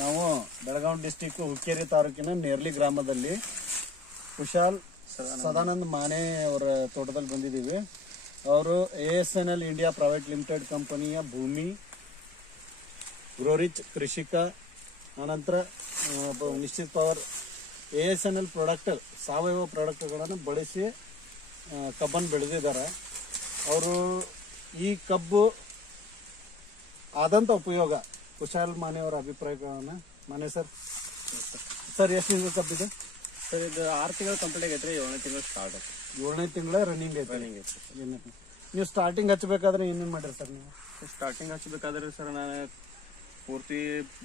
ನಾವು ಬೆಳಗಾವಿ ಡಿಸ್ಟಿಕ್ ಹುಕ್ಕೇರಿ ತಾಲೂಕಿನ ನೇರ್ಲಿ ಗ್ರಾಮದಲ್ಲಿ ಕುಶಾಲ್ ಸದಾನಂದ್ ಮಾನೆ ಅವರ ತೋಟದಲ್ಲಿ ಬಂದಿದ್ದೀವಿ. ಅವರು ASNL ಇಂಡಿಯಾ ಪ್ರೈವೇಟ್ ಲಿಮಿಟೆಡ್ ಕಂಪನಿಯ ಭೂಮಿ, ಗ್ರೋರಿಚ್ ಕೃಷಿಕ, ಅನಂತರ ನಿಶ್ಚಿತ್ ಪವರ್ ASNL ಪ್ರಾಡಕ್ಟ್ ಸಾವಯವ ಪ್ರಾಡಕ್ಟ್ಗಳನ್ನು ಬಳಸಿ ಕಬ್ಬನ್ನು ಬೆಳೆದಿದ್ದಾರೆ. ಅವರು ಈ ಕಬ್ಬು ಆದಂಥ ಉಪಯೋಗ ಕುಶಾಲ್ ಮಾನೆ ಅವರ ಅಭಿಪ್ರಾಯಗಳನ್ನ ಮಾನೆ ಸರ್ ಎಷ್ಟು ತಿಂಗಳು ಕಬ್ಬಿದೆ ಸರ್? ಇದು 6 ತಿಂಗಳು ಕಂಪ್ಲೀಟ್ ಆಗೈತ್ರಿ, 7ನೇ ತಿಂಗಳು ಸ್ಟಾರ್ಟ್ ಆಯ್ತು. 7ನೇ ತಿಂಗಳ ರನ್ನಿಂಗ್ ಐತೆ. ನೀವು ಸ್ಟಾರ್ಟಿಂಗ್ ಹಚ್ಚಬೇಕಾದ್ರೆ ಏನೇನು ಮಾಡಿರಿ ಸರ್? ನೀವು ಸ್ಟಾರ್ಟಿಂಗ್ ಹಚ್ಚಬೇಕಾದ್ರೆ ಸರ್ ನಾನು ಪೂರ್ತಿ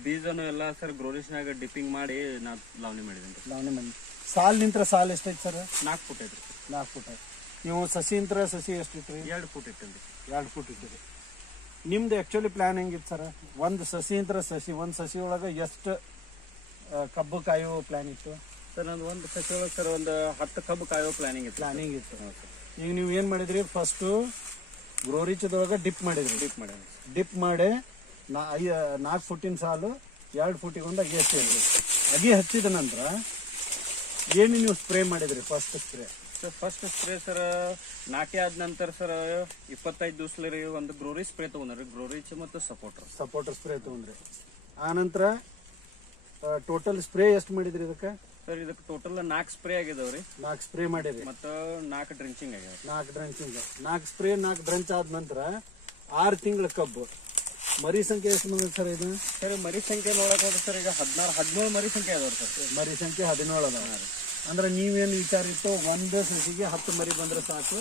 ಬೀಜನು ಎಲ್ಲ ಸರ್ ಗ್ರೋರಿಶ್ನಾಗ ಡಿಪ್ಪಿಂಗ್ ಮಾಡಿ ನಾ ಲಾವಣಿ ಮಾಡಿದ್ದೀನಿ. ಲಾವಣಿ ಮಾಡಿ ಸಾಲ್ ನಿಂತ್ರ ಸಾಲ್ ಎಷ್ಟೈತೆ ಸರ್? 4 ಫುಟ್ ಐತ್ರಿ. 4 ಫುಟ್. ನೀವು ಸಸಿ ಇಂತ್ರ ಸಸಿ ಎಷ್ಟು ಇಟ್ರಿ? 2 ಫುಟ್ ಇಟ್ಟೇನ್ರಿ. 2 ಫುಟ್ ಇಟ್ಟಿರಿ. ನಿಮ್ದು ಆಕ್ಚುಲಿ ಪ್ಲಾನ್ ಹೆಂಗಿತ್ತು ಸರ್? ಒಂದು ಸಸಿ ಇಂತ್ರ ಸಸಿ, ಒಂದು ಸಸಿ ಒಳಗೆ ಎಷ್ಟು ಕಬ್ಬು ಕಾಯುವ ಪ್ಲಾನ್ ಇತ್ತು ಸರ್? ನಂದು ಒಂದು ಸಸಿ ಒಳಗೆ ಸರ್ ಒಂದು 10 ಕಬ್ಬು ಕಾಯೋ ಪ್ಲಾನಿಂಗ್ ಇತ್ತು. ಈಗ ನೀವು ಏನು ಮಾಡಿದ್ರಿ? ಫಸ್ಟು ಗ್ರೋರಿಚದೊಳಗೆ ಡಿಪ್ ಮಾಡಿದ್ರಿ. ಡಿಪ್ ಮಾಡಿ 4 ಫುಟ್ಟಿನ ಸಾಲು 2 ಫುಟಿಗೆ ಒಂದು ಅಗಿ ಹಚ್ಚಿದ್ರಿ. ಅಗಿ ಹಚ್ಚಿದ ನಂತರ ಏನು ನೀವು ಸ್ಪ್ರೇ ಮಾಡಿದ್ರಿ? ಫಸ್ಟ್ ಸ್ಪ್ರೇ ಸರ್ ನಾಟಿ ಆದ ನಂತರ ಸರ್ 25 ದಿವಸ ಒಂದು ಗ್ರೋರಿಚ್ ಸ್ಪ್ರೇ ತಗೊಂಡ್ರಿ. ಗ್ರೋರಿಚ್ ಮತ್ತು ಸಪೋರ್ಟರ್ ಸ್ಪ್ರೇ ತಗೊಂಡ್ರಿ. ಆ ನಂತರ ಟೋಟಲ್ ಸ್ಪ್ರೇ ಎಷ್ಟು ಮಾಡಿದ್ರಿ ಇದಕ್ಕೆ? ಸರ್ ಇದಕ್ಕೆ ಟೋಟಲ್ 4 ಸ್ಪ್ರೇ ಆಗಿದಾವ್ರಿ. 4 ಸ್ಪ್ರೇ ಮಾಡಿದ್ರಿ ಮತ್ತು 4 ಡ್ರೆಂಚಿಂಗ್ ಆಗ್ಯಾವ. 4 ಸ್ಪ್ರೇ 4 ಡ್ರೆಂಚ್ ಆದ ನಂತರ 6 ತಿಂಗಳ ಕಬ್ಬು. ಮರಿ ಸಂಖ್ಯೆ ಎಷ್ಟು ಬಂದ ಸರ್ ಇದು? ಸರ್ ಮರಿ ಸಂಖ್ಯೆ ನೋಡಕ್ ಹೋದ್ರೆ ಸರ್ ಈಗ 17 ಮರಿ ಸಂಖ್ಯೆ ಅದಾವ್ರಿ ಸರ್. ಮರಿ ಸಂಖ್ಯೆ 17 ಅದಾವ. ಅಂದ್ರೆ ನೀವೇನು ವಿಚಾರ ಇತ್ತು? ಒಂದು ಸಸಿಗೆ 10 ಮರಿ ಬಂದ್ರೆ ಸಾಕು,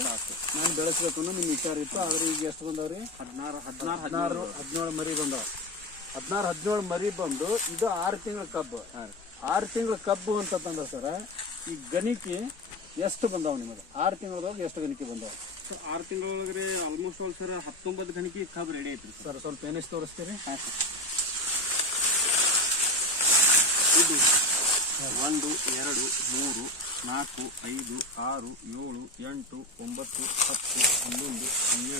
ನಾನು ಬೆಳೆಸ್ಬೇಕು ಅನ್ನೋ ನಿಮ್ ವಿಚಾರ ಇತ್ತು. ಆದ್ರೆ ಈಗ ಎಷ್ಟು ಬಂದವ್ರಿ? 17 ಮರಿ ಬಂದವ. 17 ಮರಿ ಬಂದು ಇದು 6 ತಿಂಗಳ ಕಬ್ಬು. 6 ತಿಂಗಳ ಕಬ್ಬು ಅಂತಂದ್ರೆ ಸರ್ ಈ ಗಣಿಕೆ ಎಷ್ಟು ಬಂದಾವ ನಿಮಗೆ? 6 ತಿಂಗಳದಾಗ ಎಷ್ಟು ಗಣಿಕೆ ಬಂದಾವ? 6 ತಿಂಗಳೊಳಗ್ರಿ ಆಲ್ಮೋಸ್ಟ್ ಆಲ್ ಸರ್ 19 ಗಣಿಕೆ ಕಬ್ಬು ರೆಡಿ ಐತ್ರಿ ಸರ್. ಸ್ವಲ್ಪ ಏನೆಷ್ಟು ತೋರಿಸ್ತೀರಿ? ಇದು 1 2 3 4 5 6 7 8 9 10 11 12 13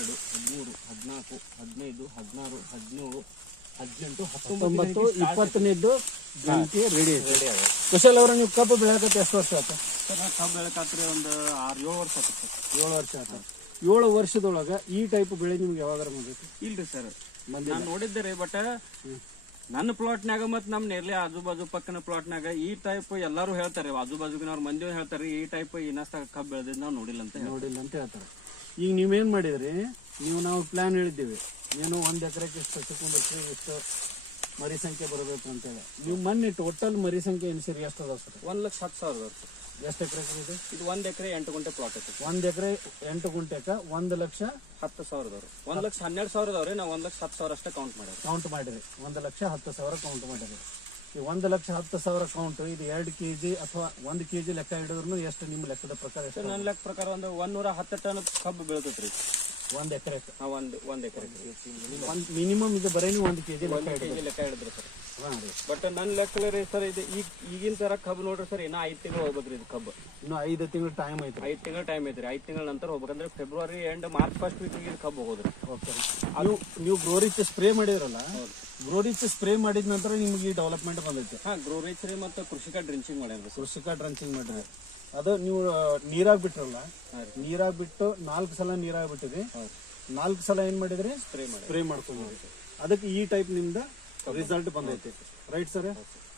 14 15 16 17 18 19 20 ಗಂಟೆ ರೆಡಿ ಆಗಿದೆ. ಕುಶಲ್ ಅವರ ನೀವು ಕಬ್ಬು ಬೆಳೆಯಕತ್ತೆ ಎಷ್ಟು ವರ್ಷ ಆಯ್ತು ಸರ್? ನಾ ಕಬ್ಬು ಬೆಳಕಾತ್ರಿ ಒಂದು 6-7 ವರ್ಷ ಆಯ್ತು ಸರ್. 7 ವರ್ಷ ಆಯ್ತು. 7 ವರ್ಷದೊಳಗ ಈ ಟೈಪ್ ಬೆಳೆ ನಿಮ್ಗೆ ಯಾವಾಗ ಬಂದೈತಿ? ಇಲ್ರಿ ಸರ್, ನಾನು ನೋಡಿದ್ದೆ ರೀ. ಬಟ್ ನನ್ನ ಪ್ಲಾಟ್ನಾಗ ಮತ್ ನಮ್ ನೇರ್ಲಿ ಆಜು ಬಾಜು ಪಕ್ಕನ ಪ್ಲಾಟ್ನಾಗ ಈ ಟೈಪ್ ಎಲ್ಲಾರು ಹೇಳ್ತಾರೆ, ಆಜು ಬಾಜುಗಿನವ್ರ ಮಂದಿ ಹೇಳ್ತಾರೆ ಈ ಟೈಪ್ ಇನ್ನಷ್ಟ ಕಬ್ಬು ಬೆಳೆದಿದ್ ನಾವು ನೋಡಿಲ್ಲ ಅಂತ ಹೇಳ್ತಾರೆ. ಈಗ ನೀವೇನ್ ಮಾಡಿದ್ರಿ? ನಾವು ಪ್ಲಾನ್ ಹೇಳಿದ್ದೀವಿ, ಏನು 1 ಎಕರೆಗೆ ಇಷ್ಟು ಹಚ್ಕೊಂಡ್ರಿ, ಇಷ್ಟು ಮರಿ ಸಂಖ್ಯೆ ಬರಬೇಕು ಅಂತೇಳಿ. ನೀವು ಮೊನ್ನೆ ಟೋಟಲ್ ಮರಿ ಸಂಖ್ಯೆ ಎನಿಸಿರಿ ಎಷ್ಟು ಅದಾವ ಸರ್? 1,10,000 ಸರ್. ಎಷ್ಟು ಎಕರೆ ಇದೆ ಇದು? 1 ಎಕರೆ 8 ಗುಂಟೆ ಪ್ಲಾಟ್ ಐತಿ. 1 ಎಕರೆ 8 ಗುಂಟೆಕ 1,10,000. 1,12,000 ಅದಾವ್ರಿ. ನಾವು 1,10,000 ಅಷ್ಟೇ ಕೌಂಟ್ ಮಾಡಿರಿ. 1,10,000 ಕೌಂಟ್ ಮಾಡಿರಿ. ಈ 1,10,000 ಕೌಂಟ್ ಇದು 2 kg ಅಥವಾ 1 kg ಲೆಕ್ಕ ಹಿಡಿದ್ರು ಎಷ್ಟು? ನಿಮ್ಮ ಲೆಕ್ಕದ ಪ್ರಕಾರ ಎಷ್ಟು? ನನ್ನ ಲೆಕ್ಕ ಪ್ರಕಾರ ಒಂದು 110 ಟನ್ ಕಬ್ಬು ಬೆಳೆದೈತ್ರಿ 1 ಎಕರೆ. ಒಂದ್ ಎಕರೆ ಮಿನಿಮಮ್ ಇದು ಬರೀ 1 kg ಲೆಕ್ಕ ಹಿಡಿದ್ರಿ ಸರ್. ಬಟ್ ನನ್ನ ಲೆಕ್ಕ ರೀ ಸರ್, ಇದು ಈಗಿನ ತರ ಕಬ್ಬು ನೋಡ್ರಿ ಸರ್, ಇನ್ನ 5 ತಿಂಗಳು ಹೋಗ್ಬೇಕ್ರಿ ಇದು ಕಬ್ಬು. ಇನ್ನು 5 ತಿಂಗಳು ಟೈಮ್ ಐತ್ರಿ. 5 ತಿಂಗಳು ಟೈಮ್ ಐತ್ರಿ. 5 ತಿಂಗಳ ನಂತರ ಹೋಗ್ಬೇಕಂದ್ರೆ February end March first week ಕಬ್ಬು ಹೋದ್ರಿ. ನೀವು ಗ್ರೋರಿಚ್ ಸ್ಪ್ರೇ ಮಾಡಿದ್ರಲ್ಲ, ಗ್ರೋರಿಚ್ ಸ್ಪ್ರೇ ಮಾಡಿದ ನಂತರ ನಿಮ್ಗೆ ಈ ಡೆವಲಪ್ಮೆಂಟ್ ಬಂದೈತಿ. ಗ್ರೋರಿಚ್ ರೀ ಮತ್ತು ಕೃಷಿಕ ಡ್ರೆಂಚಿಂಗ್ ಮಾಡಿದ್ರಿ. ಅದು ನೀವು ನೀರಾಗಿ ಬಿಟ್ರಲ್ಲ, ನೀರಾಗಿ ಬಿಟ್ಟು 4 ಸಲ ನೀರಾಗಿ ಬಿಟ್ಟಿದ್ರಿ. 4 ಸಲ ಏನ್ ಮಾಡಿದ್ರಿ? ಸ್ಪ್ರೇ ಮಾಡ್ಕೊಂಡಿದ್ರಿ. ಅದಕ್ಕೆ ಈ ಟೈಪ್ ನಿಮ್ದ ರಿಸಲ್ಟ್ ಬಂದೈತಿ, ರೈಟ್ ಸರ್?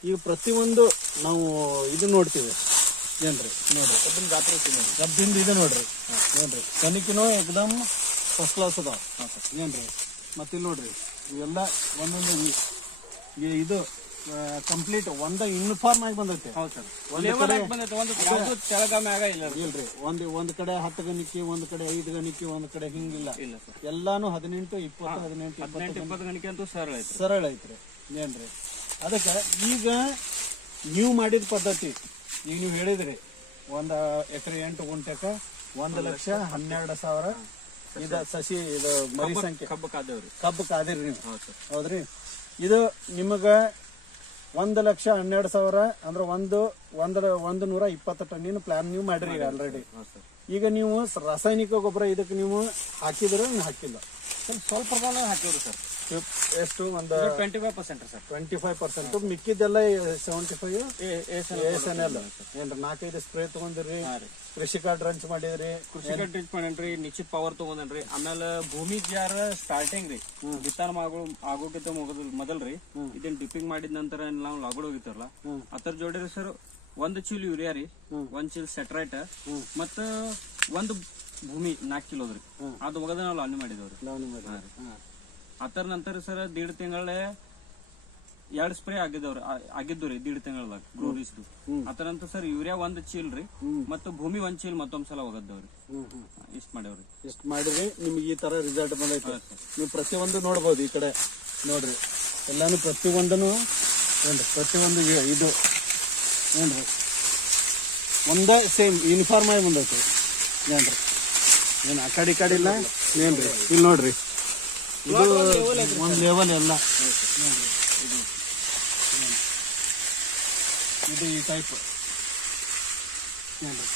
ಈಗ ಪ್ರತಿಯೊಂದು ನಾವು ಇದು ನೋಡ್ತೀವಿ ಏನ್ರಿ? ನೋಡ್ರಿ ಕಬ್ಬಿಂದ ಇದು ನೋಡ್ರಿ, ಕನಿಕಿನೋ ಎಕ್ದಮ್ ಫಸ್ಟ್ ಕ್ಲಾಸ್ ಅದಾವ ಏನ್ರಿ? ಮತ್ತೆ ಇಲ್ಲಿ ನೋಡ್ರಿ ಇವೆಲ್ಲ ಒಂದೊಂದು ಇದು ಕಂಪ್ಲೀಟ್ ಒಂದ ಯೂನಿಫಾರ್ಮ್ ಆಗಿ ಬಂದೈತೆ. ಇಲ್ರಿ, ಒಂದ್ ಕಡೆ 10 ಗಣಿಕೆ, ಒಂದ್ ಕಡೆ 5 ಗಣಿಕೆ, ಒಂದ್ ಕಡೆ ಹಿಂಗಿಲ್ಲ. ಎಲ್ಲಾನು 18, 20, 20 ಗಣಿಕೆ ಅಂತೂ ಸರಳ ಐತ್ರಿ ಏನ್ರಿ? ಅದಕ್ಕೆ ಈಗ ನೀವು ಮಾಡಿದ ಪದ್ಧತಿ, ಈಗ ನೀವು ಹೇಳಿದ್ರಿ 1 ಎಕರೆ 8 ಗುಂಟೆಕ 1,12,000 ಇದ ಸಸಿ ಇದು ಮರಿ ಸಂಖ್ಯೆ ಕಬ್ಬು ಕಾದಿರಿ ನೀವು, ಹೌದ್ರಿ? ಇದು ನಿಮಗ 1,12,000 ಅಂದ್ರೆ 120 ಟನ್ನಿನ ಪ್ಲಾನ್ ನೀವು ಮಾಡಿರಿ ಈಗ ಆಲ್ರೆಡಿ. ಈಗ ನೀವು ರಾಸಾಯನಿಕ ಗೊಬ್ಬರ ಇದಕ್ಕೆ ನೀವು ಹಾಕಿದ್ರೆ ಹಾಕಿಲ್ಲ? ಸ್ವಲ್ಪ ಪ್ರಮಾಣ ಹಾಕಿವ್ರಿ ಸರ್. ಎಷ್ಟು ಒಂದು 25% ಸರ್. 25%. ಮಿಕ್ಕಿದ್ದೆಲ್ಲ 75 ASNL ಏನ್ರಿ 4-5 ಸ್ಪ್ರೇ ತಗೊಂಡಿರಿ, ಕೃಷಿಕ ಡ್ರಂಚ್ ಮಾಡಿದ್ರಿ, ಕೃಷಿಕ ಡ್ರಿಂಕ್ ಮಾಡೇನ್ರಿ, ನಿಶ್ಚಿತ್ ಪವರ್ ತಗೊಂಡೇನ್ರಿ. ಆಮೇಲೆ ಭೂಮಿ ಜಾರ ಸ್ಟಾರ್ಟಿಂಗ್ ರೀ ಬಿತ್ತಾನ ಆಗೋಕ್ಕಿಂತ ಮೊದಲ್ರಿ ಇದನ್ನ ಡಿಪ್ಪಿಂಗ್ ಮಾಡಿದ ನಂತರ ನಾವು ಲಾಗೋಡ್ ಹೋಗಿತ್ತಾರಲ್ಲ ಅದ್ರ ಜೋಡಿ ಸರ್ 1 ಚೀಲ ಯೂರಿಯಾ ರೀ, 1 ಚೀಲ ಸೆಟ್ರೈಟ್ ಮತ್ತ 1 ಭೂಮಿ 4 ಕಿಲೋದ್ರಿ ಅದು ಒಗದ ನಾವು ಲಾವಣಿ ಮಾಡಿದವ್ರಿ. ಅದರ ನಂತರ ಸರ್ 1.5 ತಿಂಗಳೇ 2 ಸ್ಪ್ರೇ ಆಗಿದ್ದು ರೀ 1.5 ತಿಂಗಳದಾಗ ಗ್ರೋರಿಸ್ದು. ಅದರ ನಂತರ ಸರ್ ಯೂರಿಯಾ 1 ಚೀಲ್ ರೀ ಮತ್ತು ಭೂಮಿ 1 ಚೀಲ್ ಮತ್ತೊಂದ್ ಸಲ ಹೋಗದ್ದವ್ರಿ. ಇಷ್ಟ ಮಾಡ್ಯಾವ್ರಿ. ಇಷ್ಟ ಮಾಡಿರಿ ನಿಮ್ಗೆ ಈ ತರ ರಿಸಲ್ಟ್ ಬಂದೈತಿ. ನೀವು ಪ್ರತಿಯೊಂದು ನೋಡ್ಬೋದು, ಈ ಕಡೆ ನೋಡ್ರಿ ಎಲ್ಲಾನು ಪ್ರತಿಯೊಂದನು ಏನ್ರಿ ಪ್ರತಿಯೊಂದು ಇದು ಏನ್ರಿ ಒಂದೇ ಸೇಮ್ ಯೂನಿಫಾರ್ಮ್ ಆಗಿ ಬಂದೈತಿ ಏನ್ರಿ. ಏನ್ ಆ ಕಡೆ ಇಲ್ಲ ಏನ್ರಿ. ಇಲ್ಲಿ ನೋಡ್ರಿ ಇದು ಒಂದ್ ಲೆವೆಲ್ ಎಲ್ಲ ಇದು ಈ ಟೈಪ್ ಏನ್ರಿ.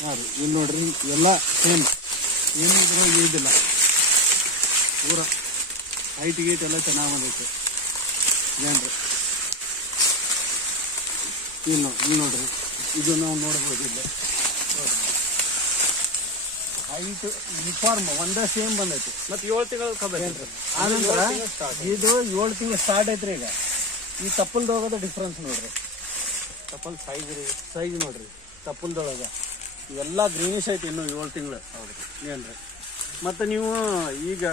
ಹಾಂ ರೀ ಇಲ್ಲಿ ನೋಡ್ರಿ ಎಲ್ಲ ಸೇಮ್ ಏನು ಇದಿಲ್ಲ, ಪೂರ ಹೈಟ್ ಗೀಟ್ ಎಲ್ಲ ಚೆನ್ನಾಗಿ ಬಂದೈತೆ ಏನ್ರಿ. ಇಲ್ಲಿ ನೋಡ್ರಿ ಇದು ನಾವು ನೋಡ್ಬೋದು. ಇಲ್ಲ ಹೈಟ್ ಯೂನಿಫಾರ್ಮ್ ಒಂದೇ ಸೇಮ್ ಬಂದೈತಿ. ಮತ್ತೆ 7 ತಿಂಗಳ ಕಬ್ಬ ಆನಂತರ ಇದು 7 ತಿಂಗಳು ಸ್ಟಾರ್ಟ್ ಐತ್ರಿ. ಈಗ ಈ ತಪ್ಪಲ್ದೊಳಗದ ಡಿಫ್ರೆನ್ಸ್ ನೋಡ್ರಿ. ತಪ್ಪಲ್ ಸೈಜ್ ನೋಡ್ರಿ ತಪ್ಪಲ್ದೊಳಗ ಇವೆಲ್ಲ ಗ್ರೀನಿಶ್ ಐತಿ ಇನ್ನು 7 ತಿಂಗಳು ಏನ್ರಿ. ಮತ್ತೆ ನೀವು ಈಗ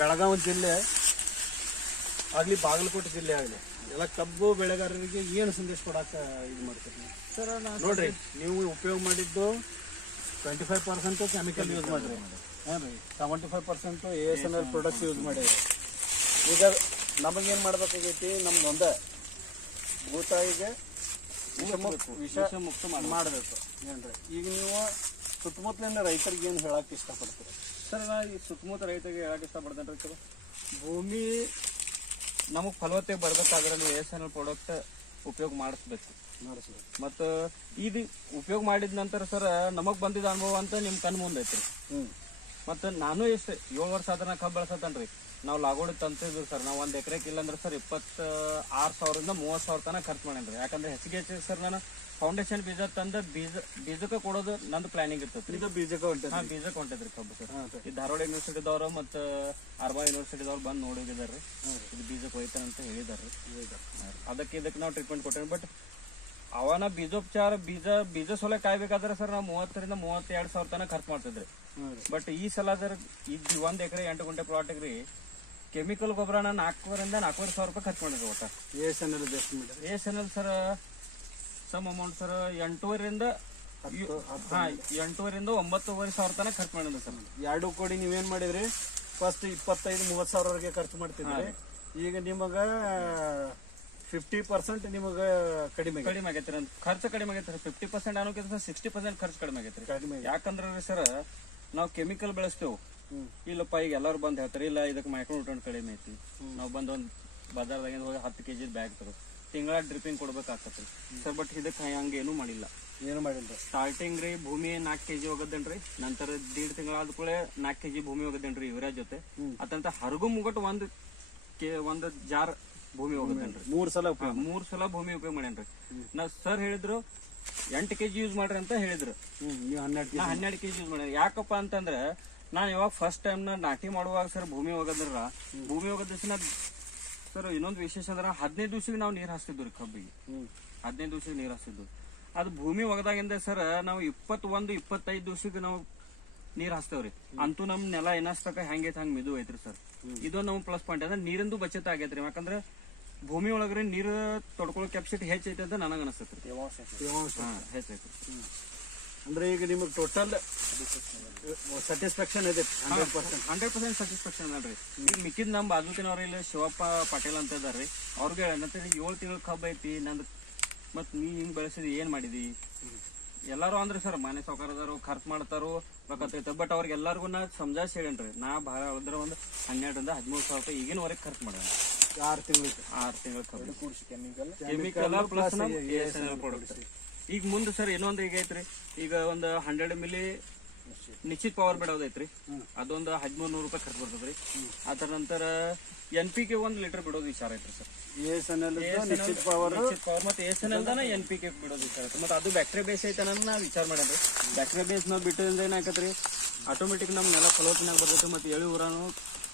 ಬೆಳಗಾವಿ ಜಿಲ್ಲೆ ಆಗ್ಲಿ ಬಾಗಲಕೋಟೆ ಜಿಲ್ಲೆ ಆಗಲಿ ಎಲ್ಲ ಕಬ್ಬು ಬೆಳೆಗಾರರಿಗೆ ಏನು ಸಂದೇಶ ಕೊಡಾಕ ಇದು ಮಾಡ್ತೀರಿ ಸರ್? ನೋಡ್ರಿ ನೀವು ಉಪಯೋಗ ಮಾಡಿದ್ದು 25% ಕೆಮಿಕಲ್ ಯೂಸ್ ಮಾಡ್ರಿ, ಹಾಂ ರೀ 75% ASNL ಪ್ರಾಡಕ್ಟ್ಸ್ ಯೂಸ್ ಮಾಡಿರಿ. ಈಗ ನಮಗೇನು ಮಾಡ್ಬೇಕಾಗೈತಿ, ನಮ್ದು ಒಂದೇ ಭೂತಾಯಿಗೆ ವಿಷ ಮುಕ್ತ ಮಾಡಬೇಕು ಏನ್ರಿ. ಈಗ ನೀವು ಸುತ್ತಮುತ್ತಲಿನ ರೈತರಿಗೆ ಏನು ಹೇಳಕ್ ಇಷ್ಟಪಡ್ತೀರಿ ಸರ್? ನಾ ಈ ಸುತ್ತಮುತ್ತ ರೈತರಿಗೆ ಹೇಳಕ್ ಇಷ್ಟಪಡ್ತೇನೆ ರೀ. ಭೂಮಿ ನಮಗ್ ಫಲವತ್ತೆ ಬರ್ಬೇಕಾದ್ರೆ ನೀವು ASNL ಪ್ರಾಡಕ್ಟ್ ಉಪಯೋಗ ಮಾಡಿಸ್ಬೇಕು. ಮತ್ತ ಇದು ಉಪಯೋಗ ಮಾಡಿದ ನಂತರ ಸರ್ ನಮಗ್ ಬಂದಿದ್ದ ಅನುಭವ ಅಂತ ನಿಮ್ ಕಣ್ ಮುಂದೆ ಐತ್ರಿ. ಮತ್ತ ನಾನು ಎಷ್ಟು 7 ವರ್ಷ ಆದ್ರ ಕಬ್ಬು ಬೆಳೆಸತ್ತನ್ರಿ. ನಾವು ಲಾಗೋಡಿ ತಂತಿದ್ವಿ ಸರ್. ನಾವು 1 ಎಕರೆಕ್ ಇಲ್ಲಂದ್ರೆ ಸರ್ 26,000 ರಿಂದ 30,000 ತನಕ ಖರ್ಚು ಮಾಡೇನ್ರಿ. ಯಾಕಂದ್ರೆ ಹೆಚ್ಚಿಗೆ ಸರ್ ನಾನು ಫೌಂಡೇಶನ್ ಬೀಜ ತಂದ ಬೀಜಕ್ಕೆ ಕೊಡೋದು ನಂದು ಪ್ಲಾನಿಂಗ್ ಇರ್ತೈತಿ. ಇದು ಬೀಜಕ್ಕೆ ಹೊಂಟಿದ್ರಿ ಕಬ್ಬು ಸರ್. ಈ ಧಾರವಾಡ ಯೂನಿವರ್ಸಿಟಿದವ್ರು ಮತ್ತು ಅರ್ಬಾ ಯೂನಿವರ್ಸಿಟಿದವ್ರು ಬಂದು ನೋಡಿ ಹೋಗಿದಾರ್ರಿ. ಇದು ಬೀಜಕ್ಕೆ ಹೋಯ್ತಾರಂತ ಹೇಳಿದಾರ್ರಿ. ಅದಕ್ಕೆ ಇದಕ್ಕೆ ನಾವು ಟ್ರೀಟ್ಮೆಂಟ್ ಕೊಟ್ಟೇವಿ. ಬಟ್ ಅವನ ಬೀಜೋಪಚಾರ ಬೀಜ ಸೊಲೆ ಕಾಯ್ಬೇಕಾದ್ರೆ ಸರ್ ನಾವು 30,000 ರಿಂದ 32,000 ತನಕ ಖರ್ಚು ಮಾಡ್ತಿದ್ರಿ. ಬಟ್ ಈ ಸಲ ಸರ್ ಇದು 1 ಎಕರೆ 8 ಗುಂಟೆ ಪ್ಲಾಟಿಗೆ ರೀ ಕೆಮಿಕಲ್ ಗೊಬ್ಬರನ 4,000 ರಿಂದ 4,500 ರೂಪಾಯಿ ಖರ್ಚು ಮಾಡಿದ್ರಿ. ಒಟ್ಟ ASNL sir some amount sir 8,500 ರಿಂದ 9,500 ತನಕ ಖರ್ಚು ಮಾಡಿದ್ರಿ ಸರ್. 2 ಕೋಟಿ ನೀವೇನ್ ಮಾಡಿದ್ರಿ? ಫಸ್ಟ್ 25-30 ಸಾವಿರವರೆಗೆ ಖರ್ಚು ಮಾಡ್ತಿದ್ರಿ. ಈಗ ನಿಮಗ 50% ನಿಮಗ ಕಡಿಮೆ ಆಗೈತ್ರಿ. ಖರ್ಚು ಕಡಿಮೆ ಆಗೈತ್ರಿ. 50% ಅನ್ನೋಕ್ಕಿಂತ 60% ಖರ್ಚು ಕಡಿಮೆ ಆಗೈತ್ರಿ. ಯಾಕಂದ್ರೆ ಸರ್ ನಾವು ಕೆಮಿಕಲ್ ಬೆಳೆಸ್ತೇವೆ. ಇಲ್ಲಪ್ಪ ಈಗ ಎಲ್ಲಾರು ಬಂದ್ ಹೇಳ್ತಾರೆ ಇಲ್ಲ ಇದಕ್ಕೆ ಮೈಕ್ರೋನ್ಯೂಟ್ರಿಯೆಂಟ್ ಕಡಿಮೆ ಐತಿ. ನಾವು ಬಂದ್ ಒಂದ್ ಬಜಾರ್ದಾಗ ಹೋಗಿ 10 kg ಬ್ಯಾಗ್ ತರೋ ತಿಂಗಳ ಡ್ರಿಪ್ಪಿಂಗ್ ಕೊಡ್ಬೇಕಾಗ್ತೈತಿ ಸರ್. ಬಟ್ ಇದಕ್ಕೆ ಹಂಗೇನು ಮಾಡಿಲ್ಲ. ಸ್ಟಾರ್ಟಿಂಗ್ ರೀ ಭೂಮಿ 4 kg ಹೋಗದೇನ್ರಿ. ನಂತರ 1.5 ತಿಂಗಳಾದ ಕೂಡಲೇ 4 kg ಭೂಮಿ ಹೋಗದೇನ್ರಿ ಯೂರಿಯಾ ಜೊತೆ. ಅದಂತ ಹರಗು ಮುಗಟ್ ಒಂದ್ ಜಾರ್ ಭೂಮಿ ಹೋಗದೇನ್ರಿ. 3 ಸಲ ಭೂಮಿ ಉಪಯೋಗ ಮಾಡೇನ್ರಿ. ನಾ ಸರ್ ಹೇಳಿದ್ರು 8 kg ಯೂಸ್ ಮಾಡ್ರಿ ಅಂತ ಹೇಳಿದ್ರು. 12 kg ಯೂಸ್ ಮಾಡ್ರಿ. ಯಾಕಪ್ಪ ಅಂತಂದ್ರೆ ನಾನು ಇವಾಗ ಫಸ್ಟ್ ಟೈಮ್ ನಾಟಿ ಮಾಡುವಾಗ ಸರ್ ಭೂಮಿ ಹೋಗದ್ರ ಭೂಮಿ ಹೋಗದ ದಿವಸ ಸರ್ ಇನ್ನೊಂದು ವಿಶೇಷ ಅಂದ್ರೆ 15 ದಿವಸಕ್ಕೆ ನಾವು ನೀರ್ ಹಾಸ್ತಿದ್ವಿ ರೀ ಕಬ್ಬಿಗೆ. 15 ದಿವಸಕ್ಕೆ ನೀರ್ ಹಾಸ್ತಿದ್ವಿ. ಅದು ಭೂಮಿ ಒಗದಾಗಿಂದ ಸರ್ ನಾವು 21-25 ದಿವಸಕ್ಕೆ ನಾವು ನೀರ್ ಹಾಸ್ತೇವ್ರಿ. ಅಂತೂ ನಮ್ ನೆಲ ಏನಸ್ತಕ ಹೆಂಗೈತಿ ಹಂಗ ಮಿದು ಐತ್ರಿ ಸರ್. ಇದು ನಮ್ ಪ್ಲಸ್ ಪಾಯಿಂಟ್ ಅಂದ್ರೆ ನೀರಿಂದು ಬಚತ ಆಗೈತ್ರಿ. ಯಾಕಂದ್ರೆ ಭೂಮಿ ಒಳಗ್ರಿ ನೀರ್ ತೊಡ್ಕೊಳ್ಳೋ ಕೆಪಾಸಿಟಿ ಹೆಚ್ಚೈತಿ ಅಂತ ನನಗ ಅನಿಸ್ತೈತ್ರಿ. ಹೆಚ್ಚೈತ್ರಿ ಅಂದ್ರೆ ಈಗ ನಿಮಗೆ ಟೋಟಲ್ ಸ್ಯಾಟಿಸ್ಫ್ಯಾಕ್ಷನ್ ಇದೆ. 100% ಸ್ಯಾಟಿಸ್ಫ್ಯಾಕ್ಷನ್ ಅಲ್ರಿ. ಈಗ ಮಿಕ್ಕಿದ್ ನಮ್ ಬಾಜುಕಿನವ್ರ ಇಲ್ಲಿ ಶಿವಪ್ಪ ಪಾಟೀಲ್ ಅಂತ ಇದಾರ್ರಿ. ಅವ್ರಿಗೆ 7 ತಿಂಗಳ ಕಬ್ಬ ಐತಿ ನಂದು ಮತ್ ನೀ ಹಿಂಗ್ ಬೆಳೆಸಿದಿ ಏನ್ ಮಾಡಿದಿ ಎಲ್ಲಾರು ಅಂದ್ರೆ ಸರ್ ಮನೆ ಸೌಕರ್ಯದಾರು ಖರ್ಚು ಮಾಡ್ತಾರೋ ರೊಕ್ಕ. ಬಟ್ ಅವ್ರಿಗೆಲ್ಲರಿಗೂ ನಾ ಸಮಜಾಯಿಸಿ ಹೇಳೇನ್ರಿ. ನಾ ಭಾಳ ಅಂದ್ರೆ ಒಂದು 12 ರಿಂದ 13,000 ರೂಪಾಯಿ ಈಗಿನವರೆಗೆ ಖರ್ಚು ಮಾಡೋಣ. 6 ತಿಂಗಳ ಕೆಮಿಕಲ್ ಪ್ಲಸ್ ASNL ಪ್ರಾಡಕ್ಟ್. ಈಗ ಮುಂದೆ ಸರ್ ಇನ್ನೊಂದು ಈಗ ಐತ್ರಿ. ಈಗ ಒಂದು 100 ಮಿಲಿ ನಿಶ್ಚಿತ ಪವರ್ ಬಿಡೋದೈತ್ರಿ, ಅದೊಂದು 1300 ರೂಪಾಯಿ ಖರ್ಚು ಬರ್ತದ್ರಿ. ಅದರ ನಂತರ NPK 1 ಲೀಟರ್ ಬಿಡೋದು ವಿಚಾರ ಐತ್ರಿ ಸರ್. ನಿಶ್ಚಿತ ಪವರ್ ಮತ್ತೆ ASNL NPK ಬಿಡೋದು ವಿಚಾರ ಐತ್ರಿ. ಮತ್ತೆ ಅದು ಬ್ಯಾಕ್ಟೀರಿಯಾ ಬೇಸ್ ಐತೆ ನಾ ವಿಚಾರ ಮಾಡ್ರಿ. ಬ್ಯಾಕ್ಟೀರಿಯಾ ಬೇಸ್ ನಾವು ಬಿಟ್ಟೋದ್ರಿಂದ ಏನಾಕತ್ರಿ, ಆಟೋಮೆಟಿಕ್ ನಮ್ ನೆಲ ಫಲವತ್ತನಾಗ ಬರ್ತೈತಿ, ಮತ್ತೆ ಎಳಿ ಊರಾನು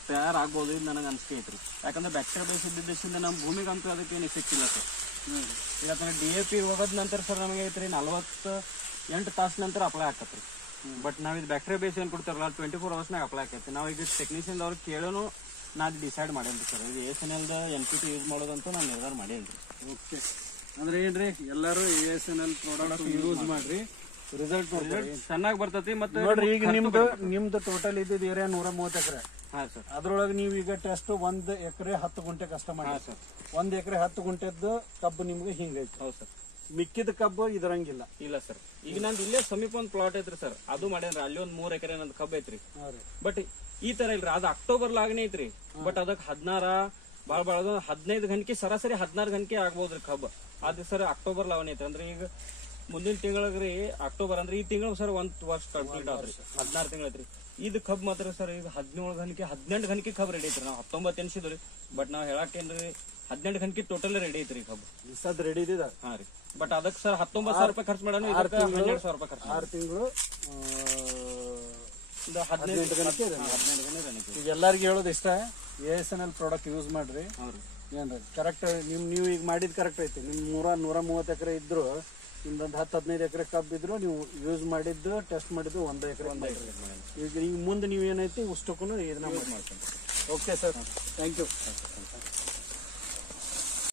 ತಯಾರಾಗ್ಬೋದು. ಇದು ನನಗೆ ಅನಿಸಿಕೆ ಐತ್ರಿ. ಯಾಕಂದ್ರೆ ಬ್ಯಾಕ್ಟೀರಿಯಾ ಬೇಸ್ ಇದ್ದಿದ್ದರಿಂದ ನಮ್ಮ ಭೂಮಿಗೆ ಅಂತೂ ಅದಕ್ಕೆ ಏನು ಎಫೆಕ್ಟ್ ಇಲ್ಲ ಸರ್. ಯಾಕಂದ್ರೆ DAP ಹೋಗೋದ್ ನಂತರ ಸರ್ ನಮಗೆ ಐತ್ರಿ 48 ತಾಸು ನಂತರ ಅಪ್ಲೈ ಆಕತ್ರಿ. ಬಟ್ ನಾವ್ ಇದು ಬ್ಯಾಕ್ಟೀರಿಯಾ ಬೇಸ್ ಏನ್ ಕೊಡ್ತಾರಲ್ಲ 24 ಅವರ್ಸ್ನಾಗ ಅಪ್ಲೈ ಆಕೈತಿ. ನಾವು ಈಗ ಟೆಕ್ನಿಷಿಯನ್ ಅವ್ರು ಕೇಳೋನು ನಾ ಡಿಸೈಡ್ ಮಾಡೇನ್ರಿ ಸರ್. ಇದು ASNL NPK ಯೂಸ್ ಮಾಡೋದಂತ ನಾನು ನಿರ್ಧಾರ ಮಾಡೇನ್ರಿ. ಓಕೆ, ಅಂದ್ರೆ ಏನ್ರಿ ಎಲ್ಲಾರು ASNL ಪ್ರಾಡಕ್ಟ್ ಯೂಸ್ ಮಾಡ್ರಿ, ರಿಸಲ್ಟ್ ಚೆನ್ನಾಗಿ ಬರ್ತೈತಿ. ಮತ್ತೆ ನೋಡ್ರಿ, ಈಗ ನಿಮ್ದು ಟೋಟಲ್ ಇದ್ದಿದ್ದು ಏರಿಯಾ 130 ಎಕರೆ. ಹಾ ಸರ್. ಅದ್ರೊಳಗೆ ನೀವು ಈಗ ಟೆಸ್ಟ್ 1 ಎಕರೆ 10 ಗುಂಟೆ ಕಷ್ಟ ಮಾಡಿ ಸರ್. 1 ಎಕರೆ 10 ಗುಂಟೆದ್ದು ಕಬ್ಬು ನಿಮ್ಗೆ ಹಿಂಗೈತಿ. ಹೌದು ಸರ್. ಮಿಕ್ಕಿದ ಕಬ್ಬು ಇದ್ರಂಗಿಲ್ಲ. ಇಲ್ಲ ಸರ್. ಈಗ ನಂದು ಇಲ್ಲೇ ಸಮೀಪ ಒಂದು ಪ್ಲಾಟ್ ಐತ್ರಿ ಸರ್, ಅದು ಮಾಡ್ಯಾನ್ರಿ. ಅಲ್ಲಿ ಒಂದು 3 ಎಕರೆ ನಂದು ಕಬ್ಬು ಐತ್ರಿ. ಬಟ್ ಈ ತರ ಇಲ್ರಿ, ಅದು ಅಕ್ಟೋಬರ್ ಲಾಗನೇ ಐತ್ರಿ. ಬಟ್ ಅದಕ್ಕೆ 16 ಬಾಳ 15 ಗಂಟೆ ಸರಾಸರಿ 16 ಗಂಟೆ ಆಗ್ಬೋದ್ರಿ ಕಬ್ಬು. ಅದು ಸರ್ ಅಕ್ಟೋಬರ್ ಲಾವನೇ ಐತ್ರಿ. ಅಂದ್ರೆ ಈಗ ಮುಂದಿನ ತಿಂಗಳಿಗೆ ಅಕ್ಟೋಬರ್ ಅಂದ್ರೆ ಈ ತಿಂಗಳು ಸರ್ 1 ವರ್ಷ ಕಂಪ್ಲೀಟ್ ಆದ್ರಿ. 16 ತಿಂಗಳು ಐತ್ರಿ. ಇದು ಕಬ್ಬು ಮಾತ್ರ ಸರ್ ಈಗ 17 ಗಂಟೆ 18 ಗಂಟೆ ಕಬ್ಬು ರೆಡಿ ಐತ್ರಿ. ನಾವು 19 ಎನ್ಸಿದ್ರಿ, ಬಟ್ ನಾವ್ ಹೇಳಕ್ಕೇನ್ರಿ 18 ಗಂಟೆ ಟೋಟಲ್ ರೆಡಿ ಐತ್ರಿ ಕಬ್ಬು. ಸದ್ ರೆಡಿ ಇದ್ದ. ಹಾ ರೀ. ಬಟ್ ಅದಕ್ಕೆ ಸರ್ 19,000 ರೂಪಾಯಿ ಖರ್ಚು ಮಾಡೋಣ, 12,000 ರೂಪಾಯಿ ಖರ್ಚು. 6 ತಿಂಗಳು 15 ಗಂಟೆ. ಈಗ ಎಲ್ಲರಿಗೂ ಹೇಳೋದು ಇಷ್ಟ, ASNL ಪ್ರಾಡಕ್ಟ್ ಯೂಸ್ ಮಾಡ್ರಿ. ಏನ್ರಿ ಕರೆಕ್ಟ್ ನೀವು ಈಗ ಮಾಡಿದ್ ಕರೆಕ್ಟ್ ಐತಿ. ನಿಮ್ 130 ಎಕರೆ ಇದ್ರು, ನಿಮ್ದೊಂದು 10-15 ಎಕರೆ ಕಬ್ಬು ಇದ್ರು, ನೀವು ಯೂಸ್ ಮಾಡಿದ್ದು ಟೆಸ್ಟ್ ಮಾಡಿದ್ದು 1 ಎಕರೆ. ಈಗ ಮುಂದೆ ನೀವು ಏನೈತಿ ಉಷ್ಟಕ್ಕೂ ಇದನ್ನ ಮಾಡ್ಕೊಂಡು. Okay sir, thank you.